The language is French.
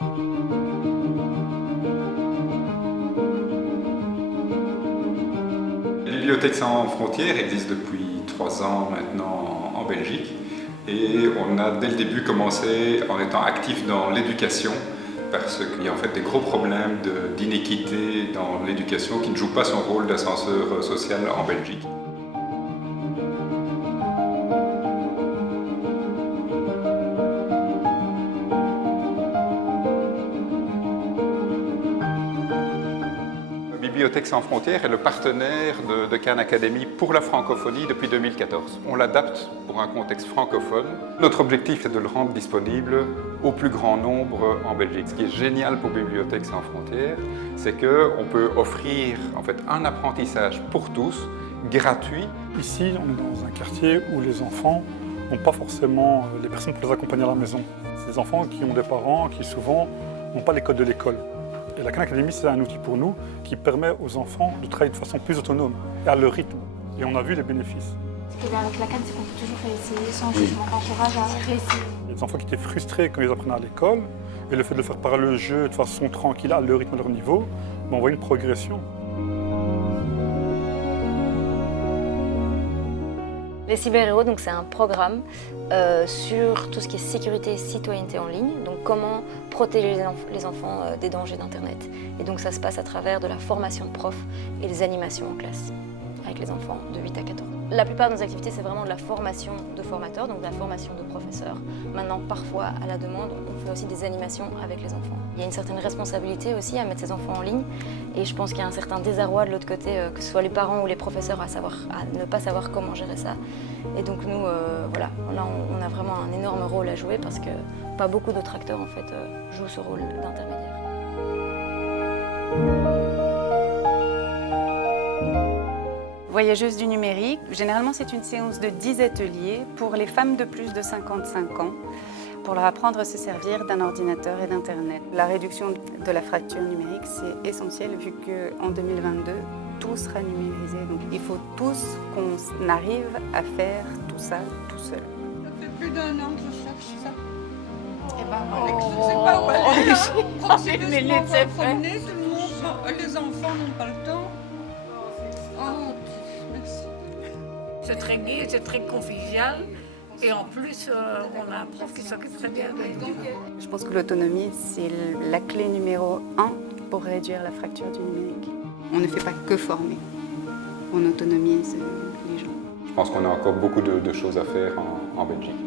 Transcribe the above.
La Bibliothèque sans frontières existe depuis 3 ans maintenant en Belgique et on a dès le début commencé en étant actif dans l'éducation parce qu'il y a en fait des gros problèmes d'inéquité dans l'éducation qui ne joue pas son rôle d'ascenseur social en Belgique. Bibliothèque sans frontières est le partenaire de Khan Academy pour la francophonie depuis 2014. On l'adapte pour un contexte francophone. Notre objectif est de le rendre disponible au plus grand nombre en Belgique. Ce qui est génial pour Bibliothèque sans frontières, c'est qu'on peut offrir en fait un apprentissage pour tous, gratuit. Ici, on est dans un quartier où les enfants n'ont pas forcément les personnes pour les accompagner à la maison. C'est des enfants qui ont des parents qui souvent n'ont pas les codes de l'école. Et la Khan Academy, c'est un outil pour nous qui permet aux enfants de travailler de façon plus autonome et à leur rythme. Et on a vu les bénéfices. Ce qui est bien avec la Khan, c'est qu'on peut toujours réessayer sans jugement, on encourage à réessayer. Il y a des enfants qui étaient frustrés quand ils apprenaient à l'école, et le fait de le faire par le jeu, de façon tranquille, à leur rythme, à leur niveau, on voit une progression. Les cyberhéros, donc c'est un programme sur tout ce qui est sécurité et citoyenneté en ligne, donc comment protéger les enfants des dangers d'Internet. Et donc ça se passe à travers de la formation de profs et des animations en classe avec les enfants de 8 à 14 ans. La plupart de nos activités, c'est vraiment de la formation de formateurs, donc de la formation de professeurs. Maintenant, parfois, à la demande, on fait aussi des animations avec les enfants. Il y a une certaine responsabilité aussi à mettre ces enfants en ligne, et je pense qu'il y a un certain désarroi de l'autre côté, que ce soit les parents ou les professeurs, à ne pas savoir comment gérer ça. Et donc nous, voilà, là, on a vraiment un énorme rôle à jouer parce que pas beaucoup d'autres acteurs en fait jouent ce rôle d'intermédiaire. Voyageuse du numérique, généralement c'est une séance de 10 ateliers pour les femmes de plus de 55 ans pour leur apprendre à se servir d'un ordinateur et d'Internet. La réduction de la fracture numérique, c'est essentiel vu qu'en 2022, tout sera numérisé. Donc il faut tous qu'on arrive à faire tout ça tout seul. Ça fait plus d'1 an que je cherche ça. Et ben, Je ne sais pas où aller. Une minute, c'est fait. Les enfants n'ont pas le temps. Oh, merci. C'est très gai, c'est très convivial. Et en plus, on a un prof qui s'occupe très bien de nous. Je pense que l'autonomie, c'est la clé numéro 1 pour réduire la fracture du numérique. On ne fait pas que former, on autonomise les gens. Je pense qu'on a encore beaucoup de choses à faire en Belgique.